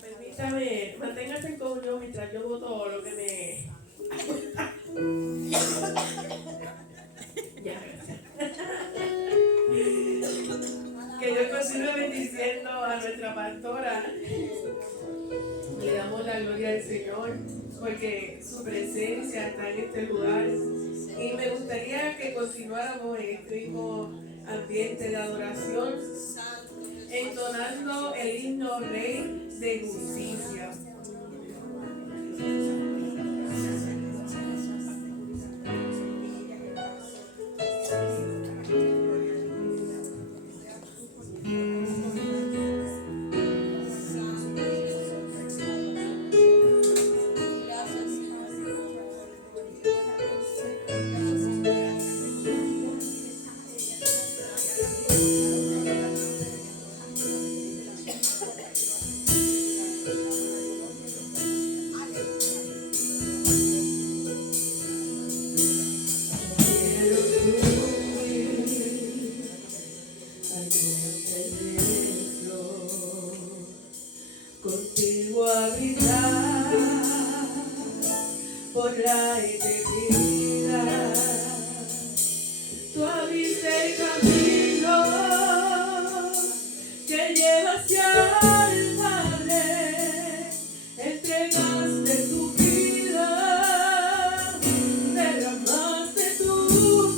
Permítame, manténgase en comunión mientras yo voto lo que me. Ya, gracias. Que Dios continúe bendiciendo a nuestra pastora. Le damos la gloria al Señor porque su presencia está en este lugar. Y me gustaría que continuáramos en este mismo ambiente de adoración, entonando el himno Rey de Justicia. Contigo habitar por la eternidad. Tú abriste el camino que lleva hacia el Padre. Entregaste tu vida, derramaste tu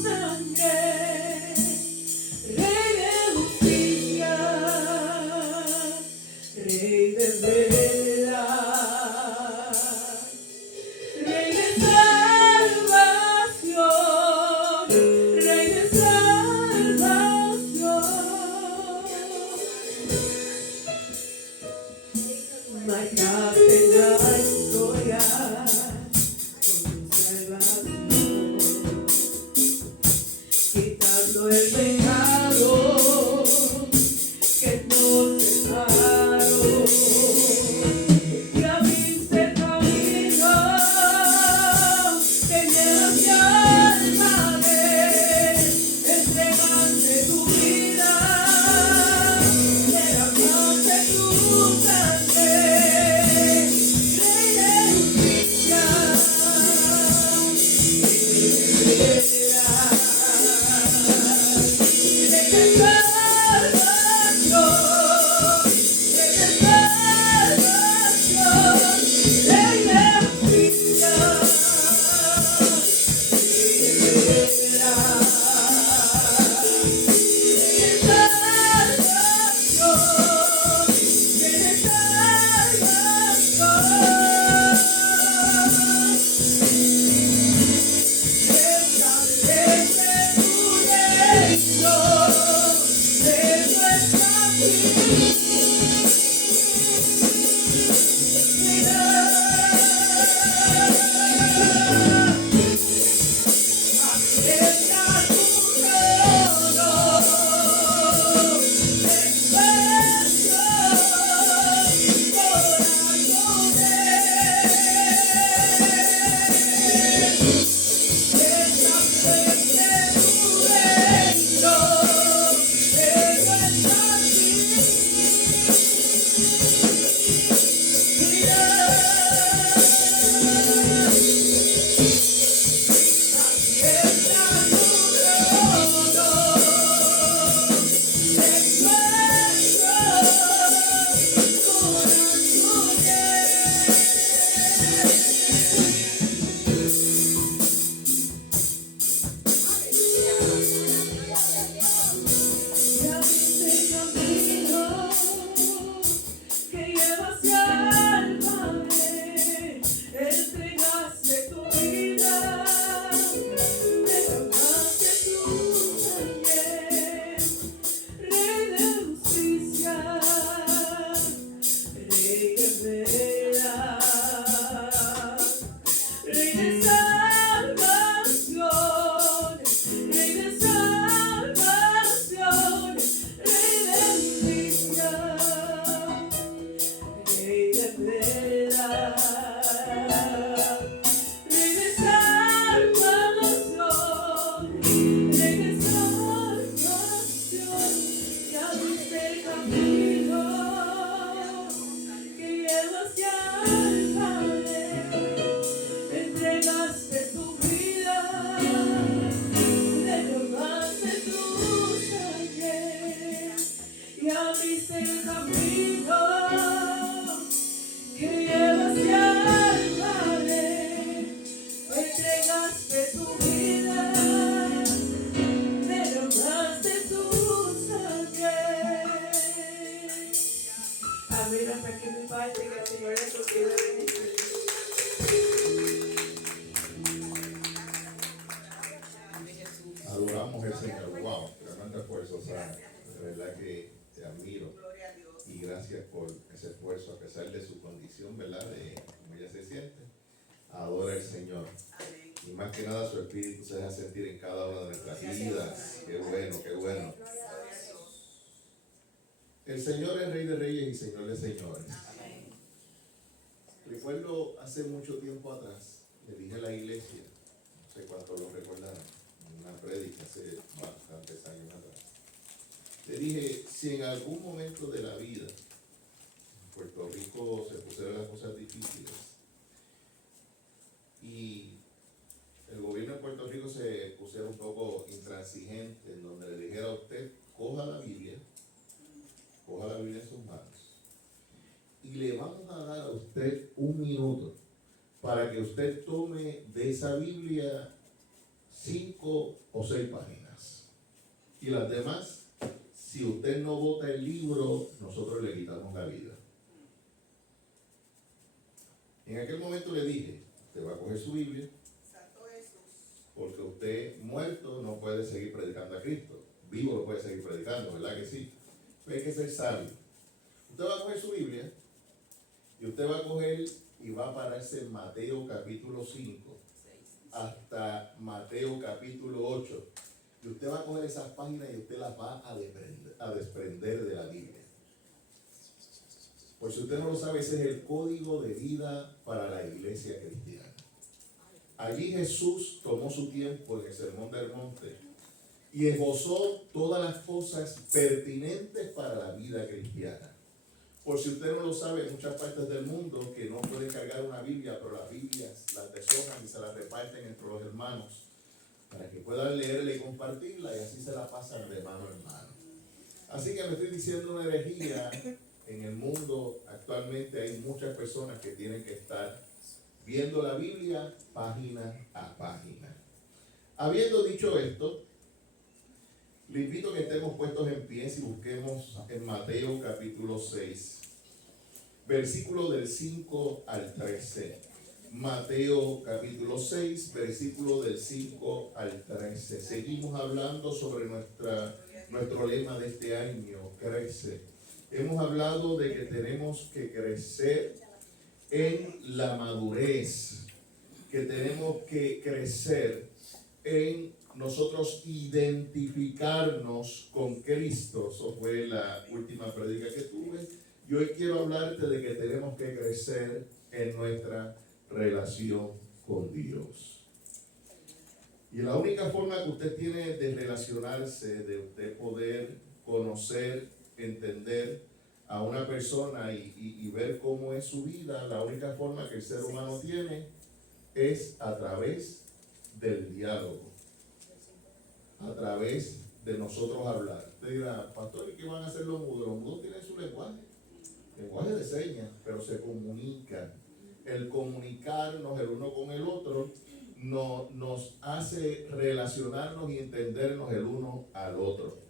sangre. Rey de justicia, Rey de verdad, Rey de salvación, Rey de salvación. Marcaste la historia con tu salvación, quitando el pecado que nos separaron. Y abriste el camino que lleva hacia el Padre. Entregaste tu vida, derramaste tu sangre. Rey de justicia, Rey de verdad. abriste el camino que lleva hacia el Padre, entregaste tu vida, derramaste tu sangre. Amén, hasta que me falte, que el Señor le conceda bendiciones. Adoramos al Señor. Wow, tremendo esfuerzo, Sara. De verdad que te admiro. Y gracias por ese esfuerzo, a pesar de su condición, ¿verdad? De cómo ella se siente. Adora al Señor. Y más que nada, su espíritu se deja sentir en cada una de nuestras vidas. Qué bueno, qué bueno. El Señor es Rey de Reyes y Señor de Señores. Recuerdo hace mucho tiempo atrás, le dije a la iglesia, no sé cuántos lo recordarán, en una prédica hace bastantes años atrás. Le dije, si en algún momento de la vida en Puerto Rico se pusieron las cosas difíciles y el gobierno de Puerto Rico se pusiera un poco intransigente, en donde le dijera a usted, coja la Biblia en sus manos y le vamos a dar a usted un minuto para que usted tome de esa Biblia 5 o 6 páginas. Y las demás, si usted no bota el libro, nosotros le quitamos la vida. En aquel momento le dije, usted va a coger su Biblia, porque usted muerto no puede seguir predicando a Cristo. Vivo lo puede seguir predicando, ¿verdad que sí? Pero hay que ser sabio. Usted va a coger su Biblia y usted va a coger y va a pararse en Mateo capítulo 5 hasta Mateo capítulo 8. Y usted va a coger esas páginas y usted las va a desprender de la Biblia. Por si usted no lo sabe, ese es el código de vida para la iglesia cristiana. Allí Jesús tomó su tiempo en el Sermón del Monte y esbozó todas las cosas pertinentes para la vida cristiana. Por si usted no lo sabe, en muchas partes del mundo que no pueden cargar una Biblia, pero las Biblias las deshojan y se las reparten entre los hermanos para que puedan leerla y compartirla, y así se la pasan de mano en mano. Así que me estoy diciendo una herejía. En el mundo actualmente hay muchas personas que tienen que estar viendo la Biblia página a página. Habiendo dicho esto, le invito a que estemos puestos en pie y busquemos en Mateo capítulo 6, versículo del 5 al 13. Mateo capítulo 6, versículo del 5 al 13. Seguimos hablando sobre nuestro lema de este año, crece. Hemos hablado de que tenemos que crecer en la madurez, que tenemos que crecer en nosotros identificarnos con Cristo. Eso fue la última prédica que tuve. Y hoy quiero hablarte de que tenemos que crecer en nuestra relación con Dios. Y la única forma que usted tiene de relacionarse, de usted poder conocer, entender a una persona y ver cómo es su vida, la única forma que el ser humano tiene es a través del diálogo, a través de nosotros hablar. Usted dirá, pastor, ¿y qué van a hacer los mudos? Los mudos tienen su lenguaje de señas, pero se comunican. El comunicarnos el uno con el otro nos hace relacionarnos y entendernos el uno al otro.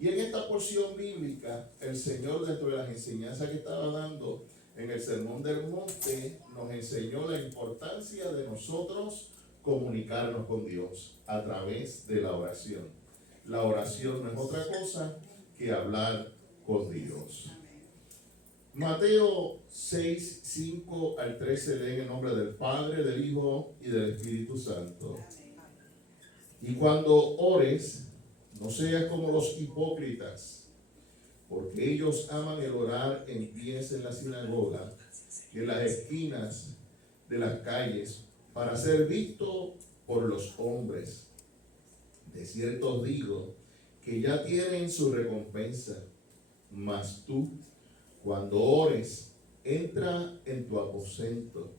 Y en esta porción bíblica, el Señor, dentro de las enseñanzas que estaba dando en el Sermón del Monte, nos enseñó la importancia de nosotros comunicarnos con Dios a través de la oración. La oración no es otra cosa que hablar con Dios. Mateo 6, 5 al 13 lee en el nombre del Padre, del Hijo y del Espíritu Santo. Y cuando ores, no seas como los hipócritas, porque ellos aman el orar en pies en la sinagoga y en las esquinas de las calles, para ser visto por los hombres. De cierto os digo que ya tienen su recompensa. Mas tú, cuando ores, entra en tu aposento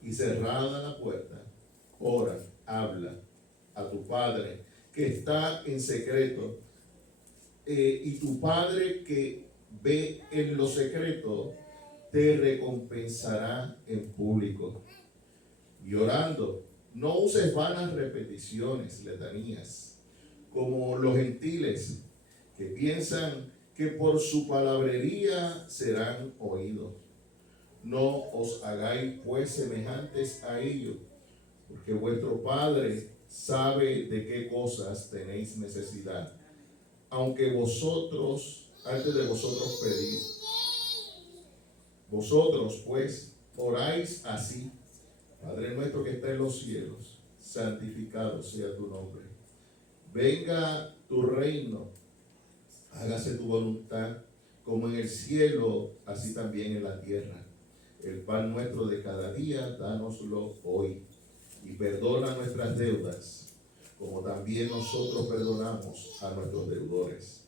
y cerrada la puerta, ora, habla a tu Padre que está en secreto, y tu Padre que ve en lo secreto, te recompensará en público. Y orando, no uses vanas repeticiones, letanías, como los gentiles, que piensan que por su palabrería serán oídos. No os hagáis pues semejantes a ellos, porque vuestro Padre sabe de qué cosas tenéis necesidad, aunque vosotros, antes de vosotros pedís. Vosotros pues oráis así: Padre nuestro que está en los cielos, santificado sea tu nombre. Venga tu reino, hágase tu voluntad, como en el cielo, así también en la tierra. El pan nuestro de cada día, dánoslo hoy. Y perdona nuestras deudas, como también nosotros perdonamos a nuestros deudores.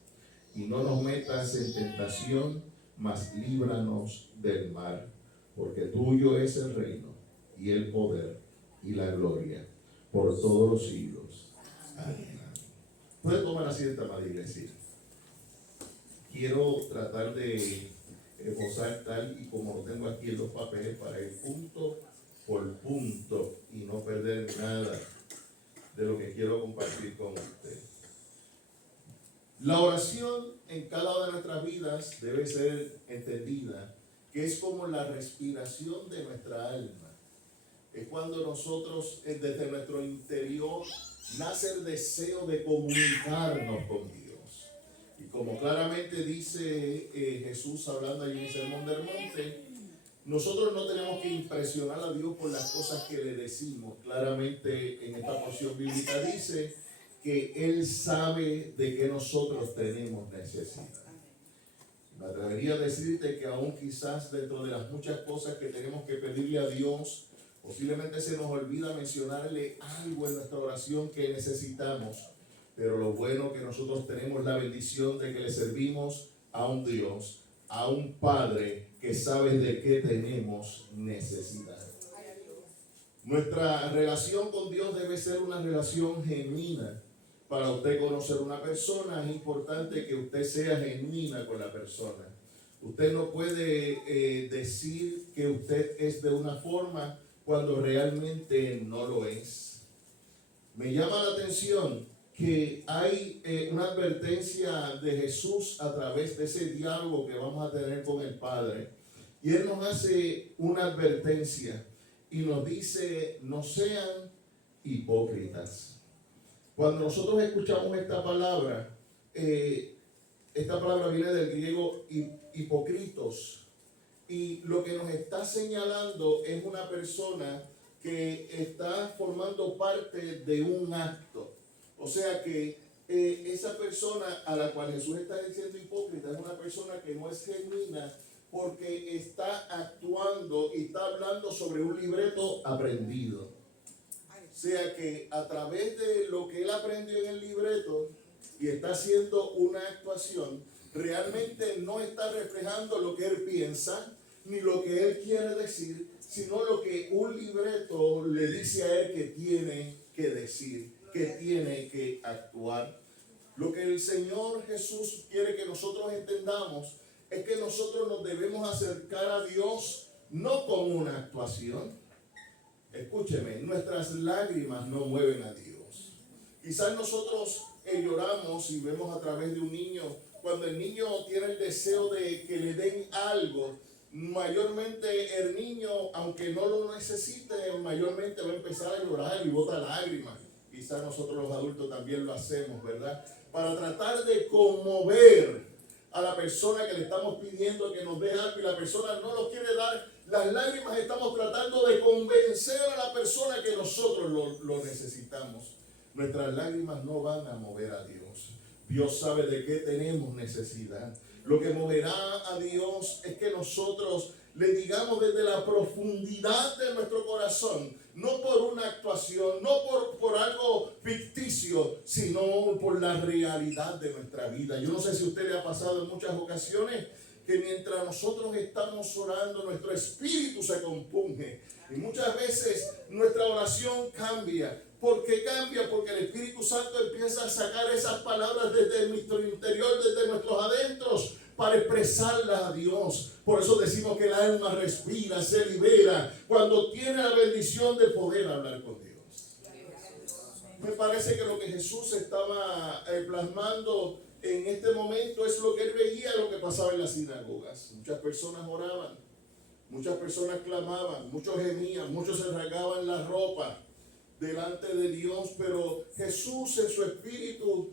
Y no nos metas en tentación, mas líbranos del mal. Porque tuyo es el reino, y el poder, y la gloria, por todos los siglos. Amén. Pueden tomar asiento, amada iglesia. Quiero tratar de esbozar tal y como lo tengo aquí en los papeles para ir punto por punto y no perder nada de lo que quiero compartir con usted. La oración en cada una de nuestras vidas debe ser entendida que es como la respiración de nuestra alma. Es cuando nosotros, desde nuestro interior, nace el deseo de comunicarnos con Dios. Y como claramente dice Jesús hablando allí en el Sermón del Monte, nosotros no tenemos que impresionar a Dios por las cosas que le decimos. Claramente en esta porción bíblica dice que Él sabe de qué nosotros tenemos necesidad. Me atrevería a decirte que aún quizás dentro de las muchas cosas que tenemos que pedirle a Dios, posiblemente se nos olvida mencionarle algo en nuestra oración que necesitamos. Pero lo bueno que nosotros tenemos la bendición de que le servimos a un Dios, a un Padre que sabe de qué tenemos necesidad. Nuestra relación con Dios debe ser una relación genuina. Para usted conocer una persona es importante que usted sea genuina con la persona. Usted no puede decir que usted es de una forma cuando realmente no lo es. Me llama la atención que hay una advertencia de Jesús a través de ese diálogo que vamos a tener con el Padre. Y Él nos hace una advertencia y nos dice: no sean hipócritas. Cuando nosotros escuchamos esta palabra viene del griego hipócritos. Y lo que nos está señalando es una persona que está formando parte de un acto. O sea que esa persona a la cual Jesús está diciendo hipócrita es una persona que no es genuina porque está actuando y está hablando sobre un libreto aprendido. O sea que a través de lo que él aprendió en el libreto y está haciendo una actuación, realmente no está reflejando lo que él piensa ni lo que él quiere decir, sino lo que un libreto le dice a él que tiene que decir, que tiene que actuar. Lo que el Señor Jesús quiere que nosotros entendamos es que nosotros nos debemos acercar a Dios no con una actuación. Escúcheme, nuestras lágrimas no mueven a Dios. Quizás nosotros lloramos y vemos a través de un niño, cuando el niño tiene el deseo de que le den algo, mayormente el niño, aunque no lo necesite, mayormente va a empezar a llorar y bota lágrimas. Quizás nosotros los adultos también lo hacemos, ¿verdad? Para tratar de conmover a la persona que le estamos pidiendo que nos dé algo y la persona no lo quiere dar. Las lágrimas estamos tratando de convencer a la persona que nosotros lo necesitamos. Nuestras lágrimas no van a mover a Dios. Dios sabe de qué tenemos necesidad. Lo que moverá a Dios es que nosotros le digamos desde la profundidad de nuestro corazón, no por una actuación, no por algo ficticio, sino por la realidad de nuestra vida. Yo no sé si a usted le ha pasado en muchas ocasiones que mientras nosotros estamos orando, nuestro espíritu se compunge. Y muchas veces nuestra oración cambia. ¿Por qué cambia? Porque el Espíritu Santo empieza a sacar esas palabras desde nuestro interior, desde nuestros adentros, para expresarlas a Dios. Por eso decimos que el alma respira, se libera cuando tiene la bendición de poder hablar con Dios. Me parece que lo que Jesús estaba plasmando en este momento es lo que él veía, lo que pasaba en las sinagogas. Muchas personas oraban, muchas personas clamaban, muchos gemían, muchos se rasgaban la ropa delante de Dios, pero Jesús en su espíritu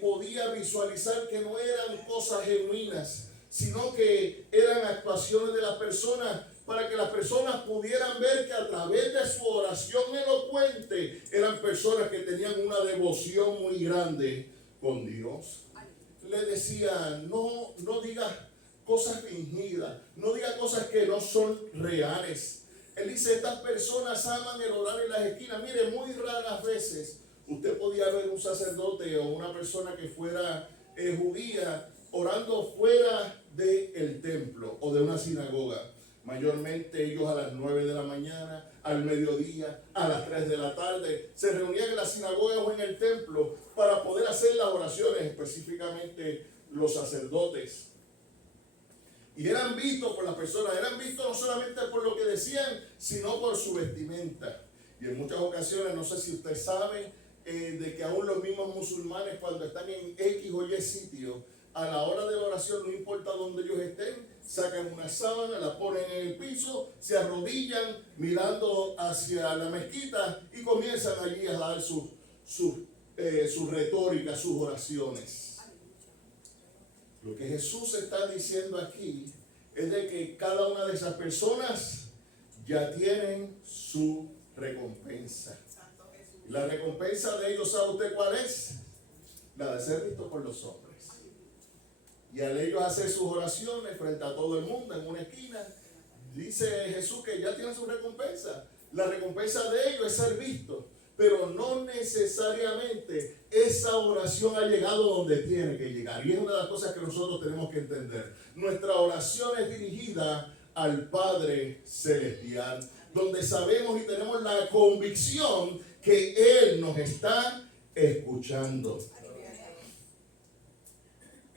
podía visualizar que no eran cosas genuinas, sino que eran actuaciones de las personas para que las personas pudieran ver que a través de su oración elocuente eran personas que tenían una devoción muy grande con Dios. Le decía, no digas cosas fingidas, no digas cosas que no son reales. Él dice, estas personas aman el orar en las esquinas. Mire, muy raras veces usted podía ver un sacerdote o una persona que fuera judía orando fuera del templo o de una sinagoga. Mayormente ellos a las 9 de la mañana, al mediodía, a las 3 de la tarde, se reunían en la sinagoga o en el templo para poder hacer las oraciones, específicamente los sacerdotes. Y eran vistos por las personas, eran vistos no solamente por lo que decían, sino por su vestimenta. Y en muchas ocasiones, no sé si usted sabe, de que aún los mismos musulmanes cuando están en X o Y sitio, a la hora de la oración, no importa dónde ellos estén, sacan una sábana, la ponen en el piso, se arrodillan mirando hacia la mezquita y comienzan allí a dar su retórica, sus oraciones. Lo que Jesús está diciendo aquí es de que cada una de esas personas ya tienen su recompensa. La recompensa de ellos, ¿sabe usted cuál es? La de ser visto por los hombres. Y al ellos hacer sus oraciones frente a todo el mundo en una esquina, dice Jesús que ya tienen su recompensa. La recompensa de ellos es ser visto, pero no necesariamente esa oración ha llegado donde tiene que llegar. Y es una de las cosas que nosotros tenemos que entender. Nuestra oración es dirigida al Padre Celestial, donde sabemos y tenemos la convicción que Él nos está escuchando.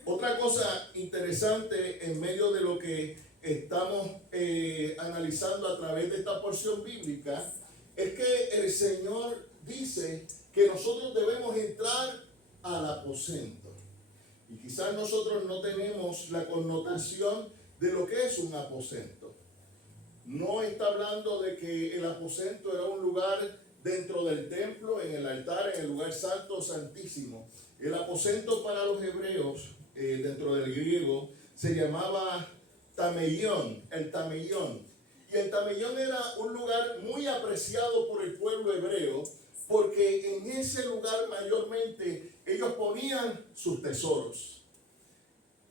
Otra cosa interesante en medio de lo que estamos analizando a través de esta porción bíblica es que el Señor dice que nosotros debemos entrar al aposento. Y quizás nosotros no tenemos la connotación de lo que es un aposento. No está hablando de que el aposento era un lugar dentro del templo, en el altar, en el lugar santo o santísimo. El aposento para los hebreos, dentro del griego, se llamaba tameión, el tameión. Y el tameión era un lugar muy apreciado por el pueblo hebreo, porque en ese lugar mayormente ellos ponían sus tesoros.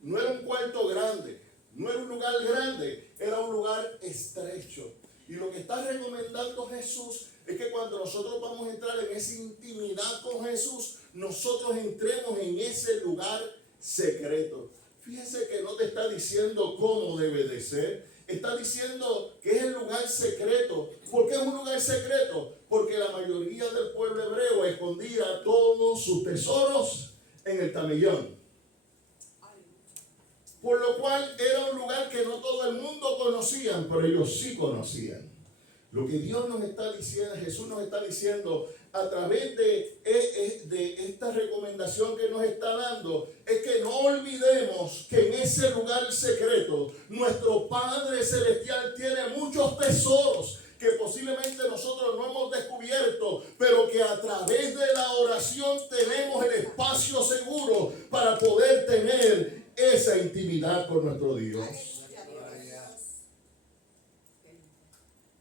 No era un cuarto grande, no era un lugar grande, era un lugar estrecho. Y lo que está recomendando Jesús es que cuando nosotros vamos a entrar en esa intimidad con Jesús, nosotros entremos en ese lugar secreto. Fíjese que no te está diciendo cómo debe de ser, está diciendo que es el lugar secreto. ¿Por qué es un lugar secreto? Porque la mayoría del pueblo hebreo escondía todos sus tesoros en el tameión. Por lo cual era un lugar que no todo el mundo conocía, pero ellos sí conocían. Lo que Dios nos está diciendo, Jesús nos está diciendo a través de esta recomendación que nos está dando, es que no olvidemos que en ese lugar secreto nuestro Padre Celestial tiene muchos tesoros que posiblemente nosotros no hemos descubierto, pero que a través de la oración tenemos el espacio seguro para poder tener esa intimidad con nuestro Dios.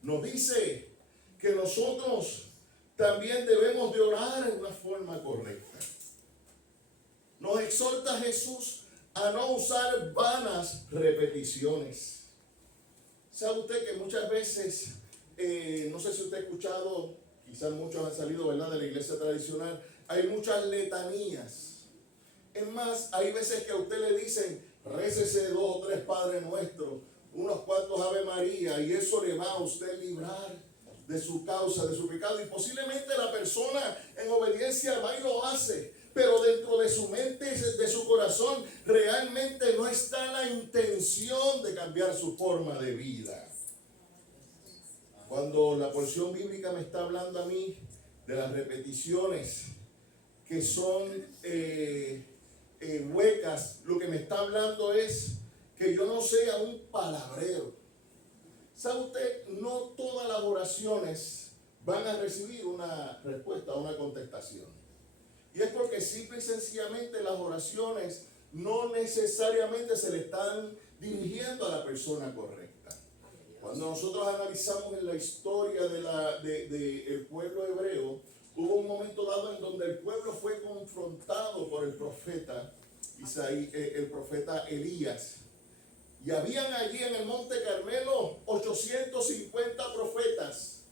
Nos dice que nosotros también debemos de orar en una forma correcta. Nos exhorta Jesús a no usar vanas repeticiones. ¿Sabe usted que muchas veces, no sé si usted ha escuchado, quizás muchos han salido, ¿verdad?, de la iglesia tradicional, hay muchas letanías. Es más, hay veces que a usted le dicen, récese 2 o 3 Padre Nuestro, unos cuantos Ave María, y eso le va a usted librar de su causa, de su pecado. Y posiblemente la persona en obediencia va y lo hace. pero dentro de su mente, de su corazón, realmente no está la intención de cambiar su forma de vida. Cuando la porción bíblica me está hablando a mí de las repeticiones que son huecas, lo que me está hablando es que yo no sea un palabrero. ¿Sabe usted? No todas las oraciones van a recibir una respuesta, una contestación. Y es porque simple y sencillamente las oraciones no necesariamente se le están dirigiendo a la persona correcta. Cuando nosotros analizamos en la historia del pueblo hebreo, hubo un momento dado en donde el pueblo fue confrontado por el profeta el profeta Elías. Y habían allí en el monte Carmelo 850 profetas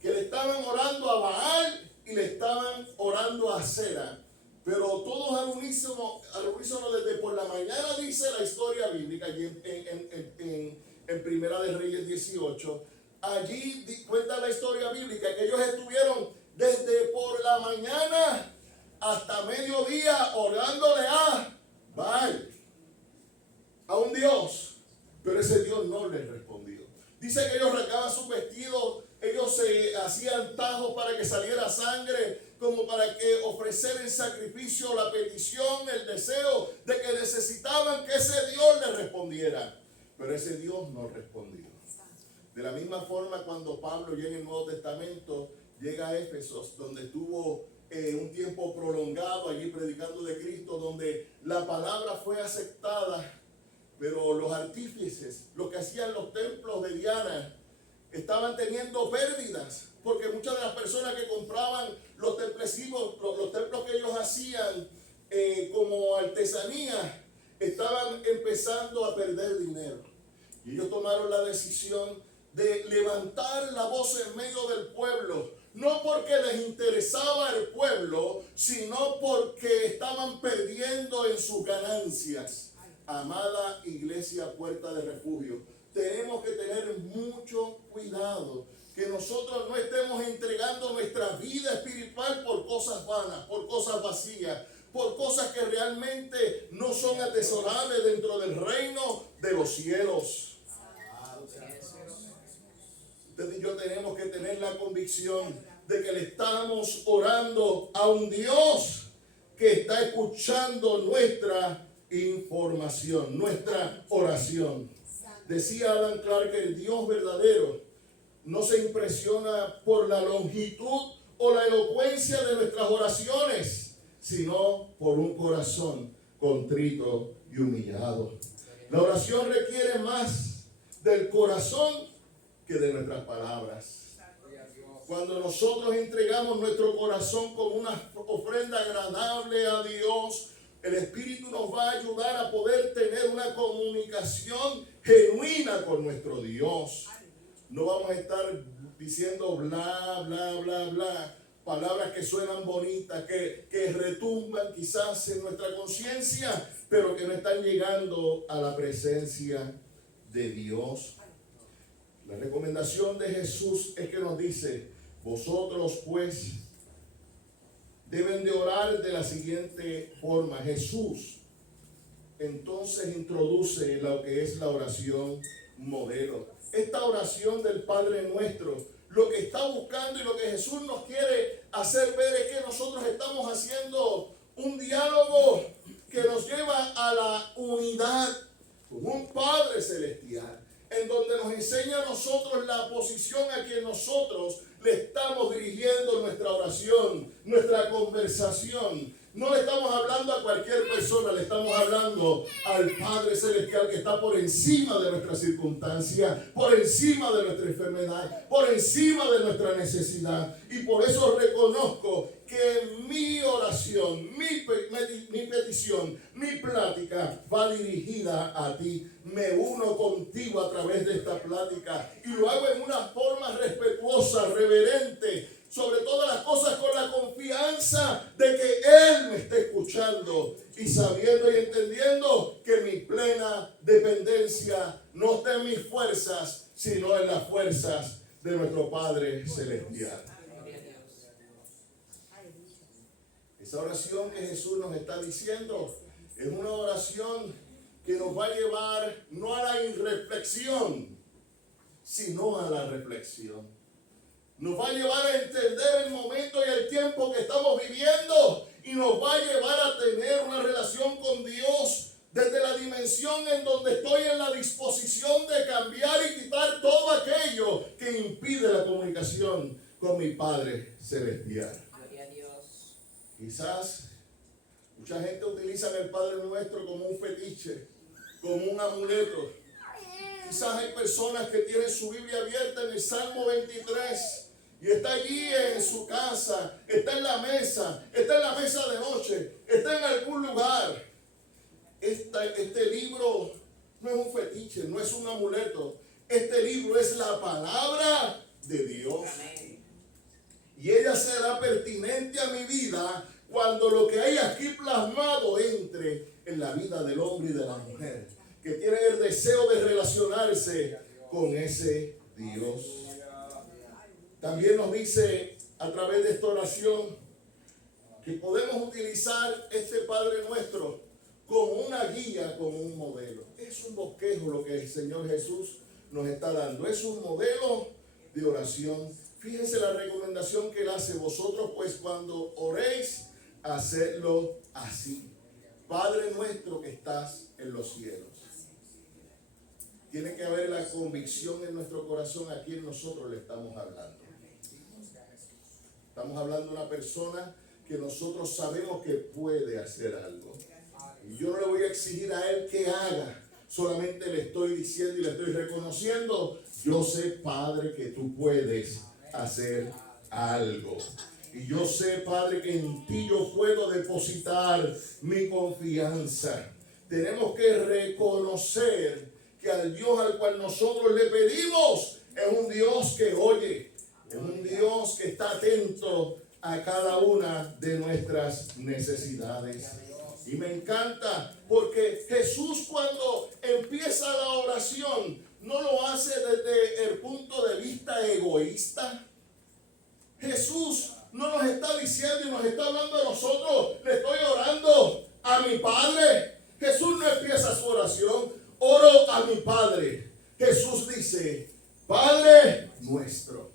que le estaban orando a Baal y le estaban orando a Acera. Pero todos al unísono desde por la mañana, dice la historia bíblica allí en Primera de Reyes 18. Allí cuenta la historia bíblica que ellos estuvieron desde por la mañana hasta mediodía orándole a Baal, a un Dios, pero ese Dios no les respondió. Dice que ellos rasgaban sus vestidos, ellos se hacían tajos para que saliera sangre, como para que ofrecer en sacrificio la petición, el deseo de que necesitaban que ese Dios les respondiera, pero ese Dios no respondió. De la misma forma, cuando Pablo llega en el Nuevo Testamento, llega a Éfeso, donde tuvo un tiempo prolongado allí predicando de Cristo, donde la palabra fue aceptada, pero los artífices, los que hacían los templos de Diana, estaban teniendo pérdidas, porque muchas de las personas que compraban los templos que ellos hacían como artesanía, estaban empezando a perder dinero. Y ellos tomaron la decisión de levantar la voz en medio del pueblo, no porque les interesaba el pueblo, sino porque estaban perdiendo en sus ganancias. Amada iglesia Puerta de Refugio, tenemos que tener mucho cuidado que nosotros no estemos entregando nuestra vida espiritual por cosas vanas, por cosas vacías, por cosas que realmente no son atesorables dentro del reino de los cielos. Usted y yo tenemos que tener la convicción de que le estamos orando a un Dios que está escuchando nuestra información, nuestra oración. Decía Alan Clark que el Dios verdadero no se impresiona por la longitud o la elocuencia de nuestras oraciones, sino por un corazón contrito y humillado. La oración requiere más del corazón que de nuestras palabras. Cuando nosotros entregamos nuestro corazón como una ofrenda agradable a Dios, el Espíritu nos va a ayudar a poder tener una comunicación genuina con nuestro Dios. No vamos a estar diciendo bla, bla, bla, bla, palabras que suenan bonitas, que retumban quizás en nuestra conciencia, pero que no están llegando a la presencia de Dios. La recomendación de Jesús es que nos dice: vosotros pues deben de orar de la siguiente forma. Jesús entonces introduce lo que es la oración modelo. Esta oración del Padre Nuestro, lo que está buscando y lo que Jesús nos quiere hacer ver es que nosotros estamos haciendo un diálogo que nos lleva a la unidad con un Padre Celestial, en donde nos enseña a nosotros la posición a quien nosotros le estamos dirigiendo nuestra oración, nuestra conversación. No le estamos hablando a cualquier persona, le estamos hablando al Padre Celestial que está por encima de nuestra circunstancia, por encima de nuestra enfermedad, por encima de nuestra necesidad. Y por eso reconozco que mi oración, mi petición, mi plática va dirigida a ti. Me uno contigo a través de esta plática y lo hago en una forma respetuosa, reverente, sobre todas las cosas con la confianza de que Él me está escuchando y sabiendo y entendiendo que mi plena dependencia no está en mis fuerzas, sino en las fuerzas de nuestro Padre Celestial. Esa oración que Jesús nos está diciendo es una oración que nos va a llevar no a la irreflexión, sino a la reflexión. Nos va a llevar a entender el momento y el tiempo que estamos viviendo y nos va a llevar a tener una relación con Dios desde la dimensión en donde estoy en la disposición de cambiar y quitar todo aquello que impide la comunicación con mi Padre Celestial. Gloria a Dios. Quizás mucha gente utiliza el Padre Nuestro como un fetiche, como un amuleto. Quizás hay personas que tienen su Biblia abierta en el Salmo 23 y está allí en su casa, está en la mesa de noche, está en algún lugar. Este libro no es un fetiche, no es un amuleto. Este libro es la palabra de Dios. Amén. Y ella será pertinente a mi vida cuando lo que hay aquí plasmado entre en la vida del hombre y de la mujer, que tienen el deseo de relacionarse con ese Dios. También nos dice a través de esta oración que podemos utilizar este Padre Nuestro como una guía, como un modelo. Es un bosquejo lo que el Señor Jesús nos está dando. Es un modelo de oración. Fíjense la recomendación que Él hace. Vosotros pues cuando oréis, hacedlo así. Padre nuestro que estás en los cielos. Tiene que haber la convicción en nuestro corazón a quien nosotros le estamos hablando. Estamos hablando de una persona que nosotros sabemos que puede hacer algo. Y yo no le voy a exigir a él que haga. Solamente le estoy diciendo y le estoy reconociendo. Yo sé, Padre, que tú puedes hacer algo. Y yo sé, Padre, que en ti yo puedo depositar mi confianza. Tenemos que reconocer que al Dios al cual nosotros le pedimos es un Dios que oye. Es un Dios que está atento a cada una de nuestras necesidades. Y me encanta porque Jesús cuando empieza la oración no lo hace desde el punto de vista egoísta. Jesús no nos está diciendo y nos está hablando a nosotros, le estoy orando a mi Padre. Jesús no empieza su oración, oro a mi Padre. Jesús dice, Padre nuestro.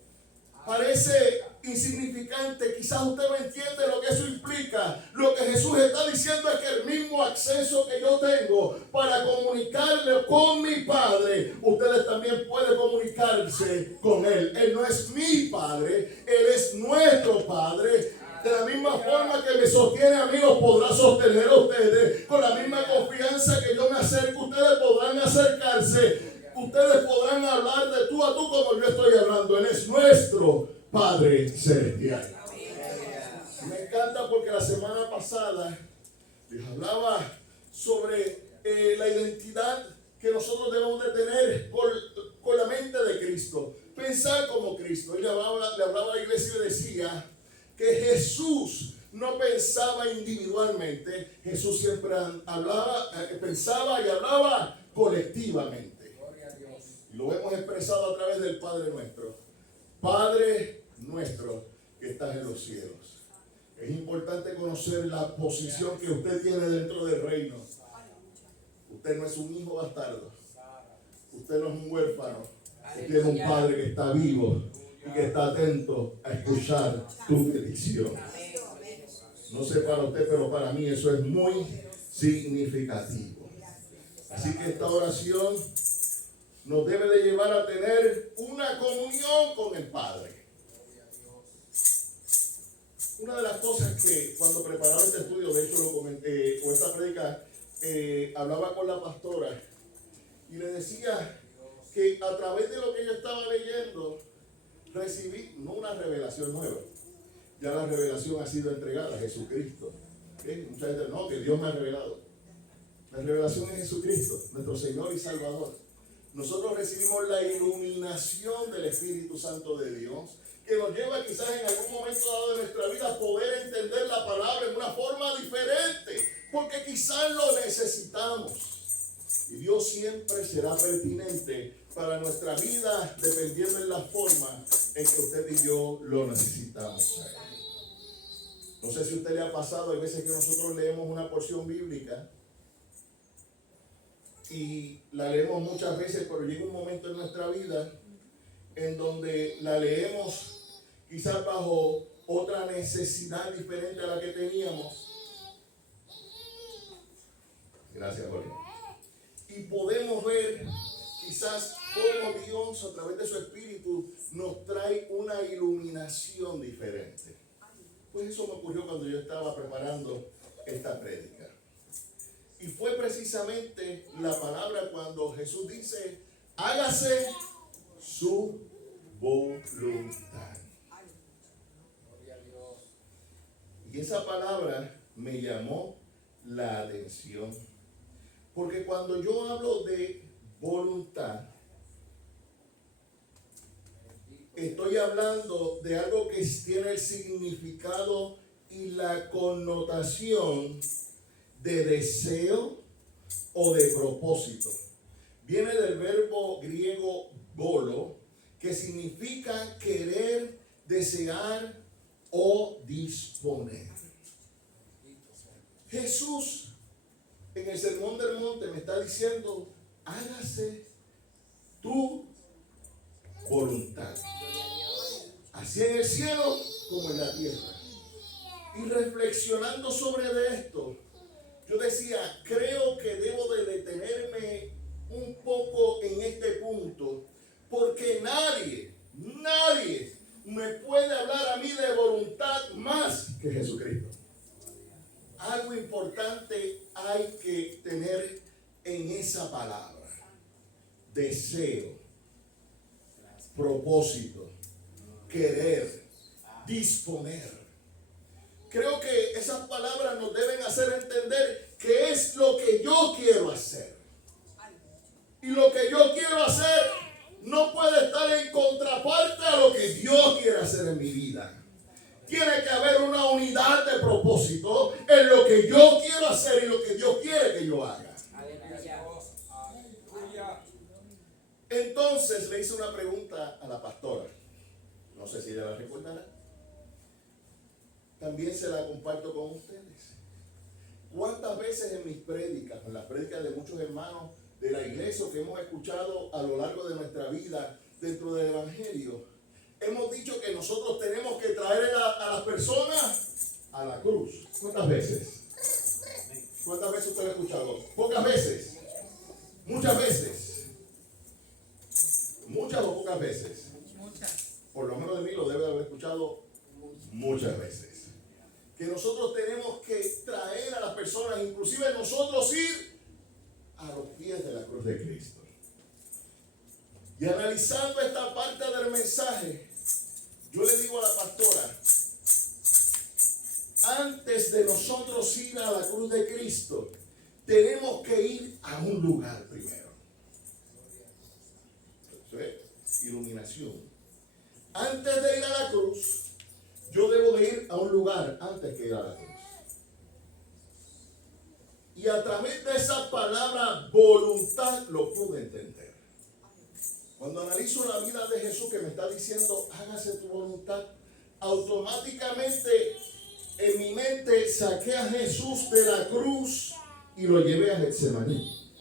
Parece insignificante, quizás usted no entiende lo que eso implica. Lo que Jesús está diciendo es que el mismo acceso que yo tengo para comunicarle con mi Padre, ustedes también pueden comunicarse con Él. Él no es mi Padre, Él es nuestro Padre. De la misma forma que me sostiene a mí, los podrá sostener a ustedes. Con la misma confianza que yo me acerco, ustedes podrán acercarse. Ustedes podrán hablar de tú a tú como yo estoy hablando. Él es nuestro Padre Celestial. Me encanta porque la semana pasada les hablaba sobre la identidad que nosotros debemos de tener con la mente de Cristo. Pensar como Cristo. Y le hablaba a la iglesia y le decía que Jesús no pensaba individualmente. Jesús siempre pensaba y hablaba colectivamente. Y lo hemos expresado a través del Padre Nuestro. Padre nuestro que estás en los cielos. Es importante conocer la posición que usted tiene dentro del reino. Usted no es un hijo bastardo. Usted no es un huérfano. Usted tiene un Padre que está vivo y que está atento a escuchar tu petición. No sé para usted, pero para mí eso es muy significativo. Así que esta oración nos debe de llevar a tener una comunión con el Padre. Una de las cosas que cuando preparaba este estudio, de hecho lo comenté, o esta prédica, hablaba con la pastora y le decía que a través de lo que yo estaba leyendo, recibí no una revelación nueva. Ya la revelación ha sido entregada a Jesucristo. Mucha gente no, que Dios me ha revelado. La revelación es Jesucristo, nuestro Señor y Salvador. Nosotros recibimos la iluminación del Espíritu Santo de Dios, que nos lleva quizás en algún momento dado de nuestra vida a poder entender la palabra en una forma diferente, porque quizás lo necesitamos. Y Dios siempre será pertinente para nuestra vida, dependiendo de la forma en que usted y yo lo necesitamos. No sé si a usted le ha pasado, hay veces que nosotros leemos una porción bíblica y la leemos muchas veces, pero llega un momento en nuestra vida en donde la leemos quizás bajo otra necesidad diferente a la que teníamos. Gracias, Jorge. Y podemos ver quizás cómo Dios a través de su Espíritu nos trae una iluminación diferente. Pues eso me ocurrió cuando yo estaba preparando esta prédica. Y fue precisamente la palabra cuando Jesús dice, hágase su voluntad. Y esa palabra me llamó la atención. Porque cuando yo hablo de voluntad, estoy hablando de algo que tiene el significado y la connotación de deseo o de propósito. Viene del verbo griego volo, que significa querer, desear o disponer. Jesús en el Sermón del Monte me está diciendo, hágase tu voluntad, así en el cielo como en la tierra. Y reflexionando sobre esto, yo decía, creo que debo de detenerme un poco en este punto, porque nadie me puede hablar a mí de voluntad más que Jesucristo. Algo importante hay que tener en esa palabra: deseo, propósito, querer, disponer. Creo que esas palabras nos deben hacer entender qué es lo que yo quiero hacer. Y lo que yo quiero hacer no puede estar en contraparte a lo que Dios quiere hacer en mi vida. Tiene que haber una unidad de propósito en lo que yo quiero hacer y lo que Dios quiere que yo haga. Entonces le hice una pregunta a la pastora. No sé si ella la recordará. También se la comparto con ustedes. ¿Cuántas veces en mis prédicas, en las prédicas de muchos hermanos de la iglesia que hemos escuchado a lo largo de nuestra vida dentro del Evangelio, hemos dicho que nosotros tenemos que traer a las personas a la cruz? ¿Cuántas veces? ¿Cuántas veces usted lo ha escuchado? ¿Pocas veces? ¿Muchas veces? ¿Muchas o pocas veces? Muchas. Por lo menos de mí lo debe haber escuchado muchas veces. Que nosotros tenemos que traer a las personas, inclusive nosotros ir a los pies de la cruz de Cristo. Y analizando esta parte del mensaje, yo le digo a la pastora, antes de nosotros ir a la cruz de Cristo, tenemos que ir a un lugar primero. Eso es iluminación. Antes de ir a la cruz, yo debo de ir a un lugar antes que ir a la cruz. Y a través de esa palabra voluntad lo pude entender. Cuando analizo la vida de Jesús que me está diciendo, hágase tu voluntad, automáticamente en mi mente saqué a Jesús de la cruz y lo llevé a Getsemaní.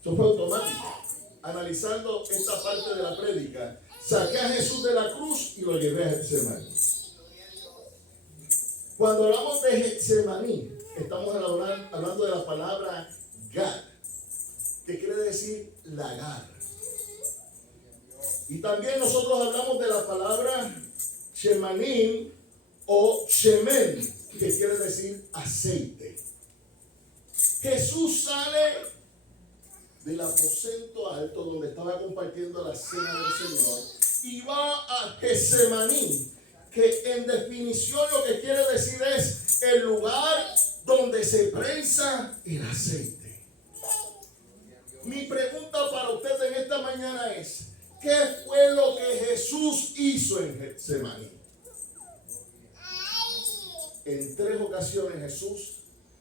Eso fue automático. Analizando esta parte de la prédica, saqué a Jesús de la cruz y lo llevé a Getsemaní. Cuando hablamos de Getsemaní, estamos hablando de la palabra Gad, que quiere decir lagar. Y también nosotros hablamos de la palabra Shemanim o Shemen, que quiere decir aceite. Jesús sale del aposento alto donde estaba compartiendo la cena del Señor y va a Getsemaní, que en definición lo que quiere decir es el lugar donde se prensa el aceite. Mi pregunta para usted en esta mañana es, ¿qué fue lo que Jesús hizo en Getsemaní? En 3 ocasiones Jesús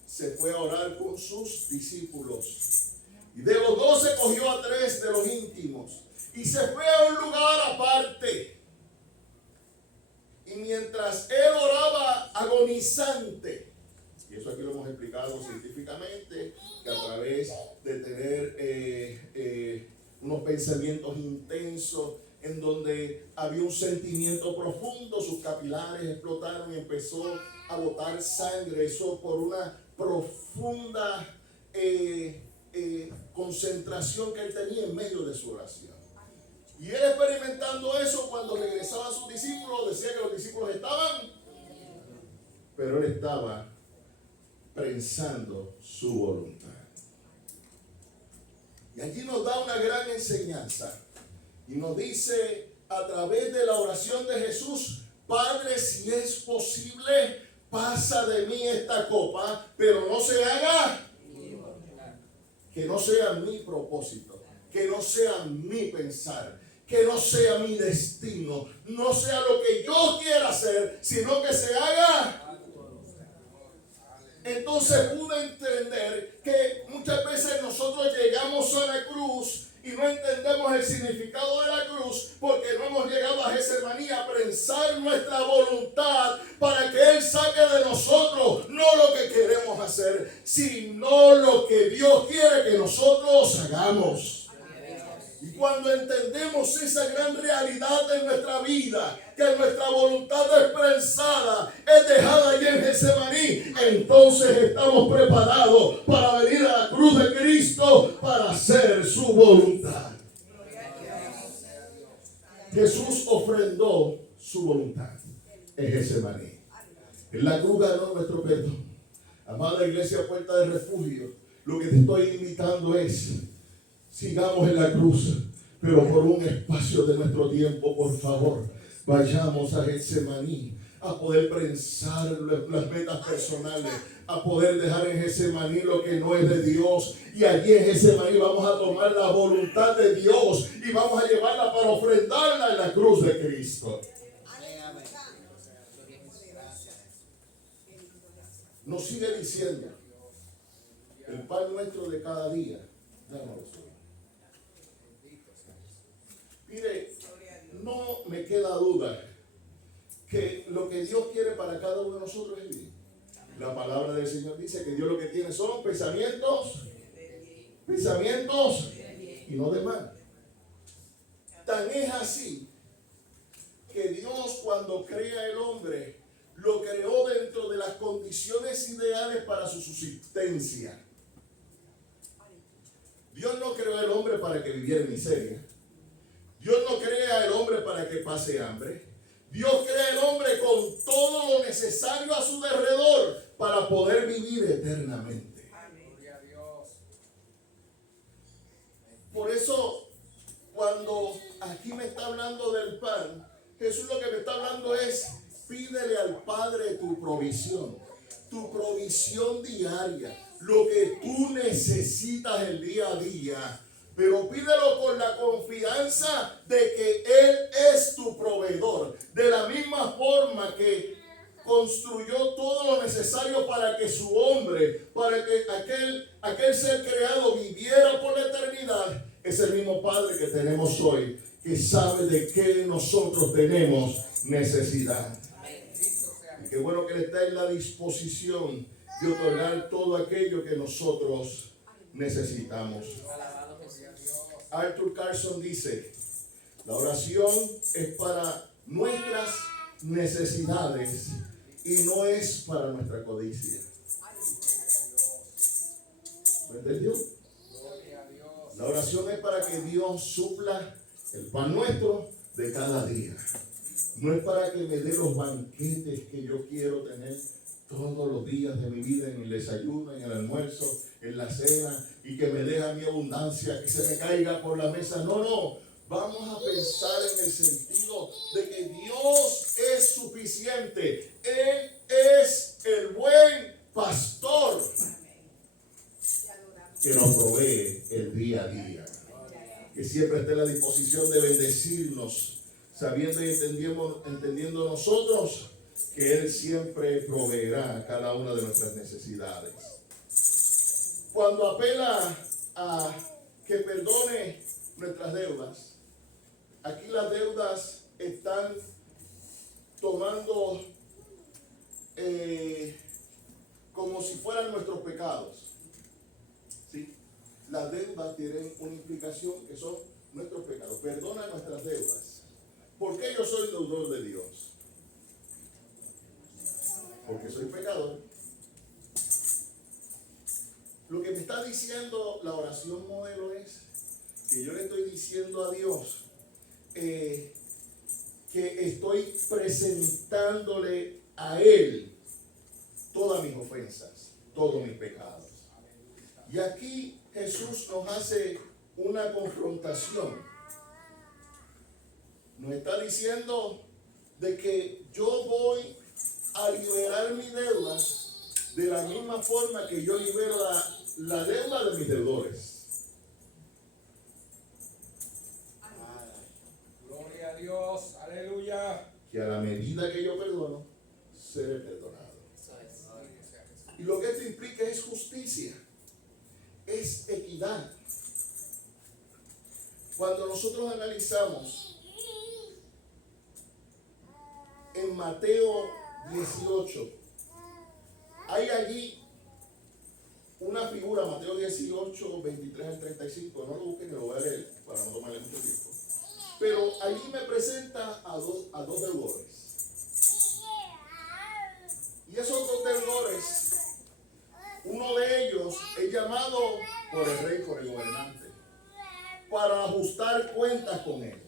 se fue a orar con sus discípulos. Y de los 12 cogió a 3 de los íntimos y se fue a un lugar aparte. Y mientras él oraba agonizante, y eso aquí lo hemos explicado científicamente, que a través de tener unos pensamientos intensos, en donde había un sentimiento profundo, sus capilares explotaron y empezó a botar sangre, eso por una profunda concentración que él tenía en medio de su oración. Y él experimentando eso, cuando regresaba a sus discípulos, decía que los discípulos estaban, pero él estaba pensando su voluntad. Y allí nos da una gran enseñanza y nos dice a través de la oración de Jesús: Padre, si es posible, pasa de mí esta copa, pero no se haga, que no sea mi propósito, que no sea mi pensar, que no sea mi destino, no sea lo que yo quiera hacer, sino que se haga. Entonces pude entender que muchas veces nosotros llegamos a la cruz y no entendemos el significado de la cruz, porque no hemos llegado a Getsemaní a prensar nuestra voluntad para que Él saque de nosotros no lo que queremos hacer, sino lo que Dios quiere que nosotros hagamos. Y cuando entendemos esa gran realidad de nuestra vida, que nuestra voluntad es prensada, es dejada allí en Getsemaní, entonces estamos preparados para venir a la cruz de Cristo para hacer su voluntad. Jesús ofrendó su voluntad en Getsemaní. En la cruz ganó nuestro perdón. Amada Iglesia Puerta de Refugio, lo que te estoy invitando es: sigamos en la cruz, pero por un espacio de nuestro tiempo, por favor, vayamos a Getsemaní a poder prensar las metas personales, a poder dejar en Getsemaní lo que no es de Dios. Y allí en Getsemaní vamos a tomar la voluntad de Dios y vamos a llevarla para ofrendarla en la cruz de Cristo. Nos sigue diciendo: el pan nuestro de cada día, dánoslo hoy. Mire, no me queda duda que lo que Dios quiere para cada uno de nosotros es bien. La palabra del Señor dice que Dios lo que tiene son pensamientos y no de mal. Tan es así que Dios, cuando crea el hombre, lo creó dentro de las condiciones ideales para su subsistencia. Dios no creó al hombre para que viviera en miseria. Dios no crea al hombre para que pase hambre. Dios crea al hombre con todo lo necesario a su alrededor para poder vivir eternamente. Por eso, cuando aquí me está hablando del pan, Jesús lo que me está hablando es: pídele al Padre tu provisión diaria, lo que tú necesitas el día a día. Pero pídelo con la confianza de que Él es tu proveedor. De la misma forma que construyó todo lo necesario para que su hombre, para que aquel ser creado viviera por la eternidad, es el mismo Padre que tenemos hoy, que sabe de qué nosotros tenemos necesidad. Y qué bueno que Él está en la disposición de otorgar todo aquello que nosotros necesitamos. Arthur Carson dice: la oración es para nuestras necesidades y no es para nuestra codicia. ¿Me entendió? La oración es para que Dios supla el pan nuestro de cada día. No es para que me dé los banquetes que yo quiero tener todos los días de mi vida, en el desayuno, en el almuerzo, en la cena, y que me deje mi abundancia, que se me caiga por la mesa. No. Vamos a pensar en el sentido de que Dios es suficiente. Él es el buen pastor que nos provee el día a día. Que siempre esté en la disposición de bendecirnos, sabiendo y entendiendo nosotros que Él siempre proveerá a cada una de nuestras necesidades. Cuando apela a que perdone nuestras deudas, aquí las deudas están tomando como si fueran nuestros pecados. ¿Sí? Las deudas tienen una implicación que son nuestros pecados. Perdona nuestras deudas. ¿Por qué yo soy deudor de Dios? Porque soy pecador. Lo que me está diciendo la oración modelo es que yo le estoy diciendo a Dios que estoy presentándole a Él todas mis ofensas, todos mis pecados. Y aquí Jesús nos hace una confrontación. Nos está diciendo de que yo voy a liberar mi deuda de la misma forma que yo libero la deuda de mis deudores. Gloria a Dios, aleluya. Que a la medida que yo perdono, seré perdonado. Y lo que esto implica es justicia, es equidad. Cuando nosotros analizamos en Mateo 18, hay allí una figura, Mateo 18, 23 al 35, no lo busquen, lo voy a leer para no tomarle mucho tiempo. Pero allí me presenta a dos deudores. Y esos dos deudores, uno de ellos es llamado por el rey, por el gobernante, para ajustar cuentas con él.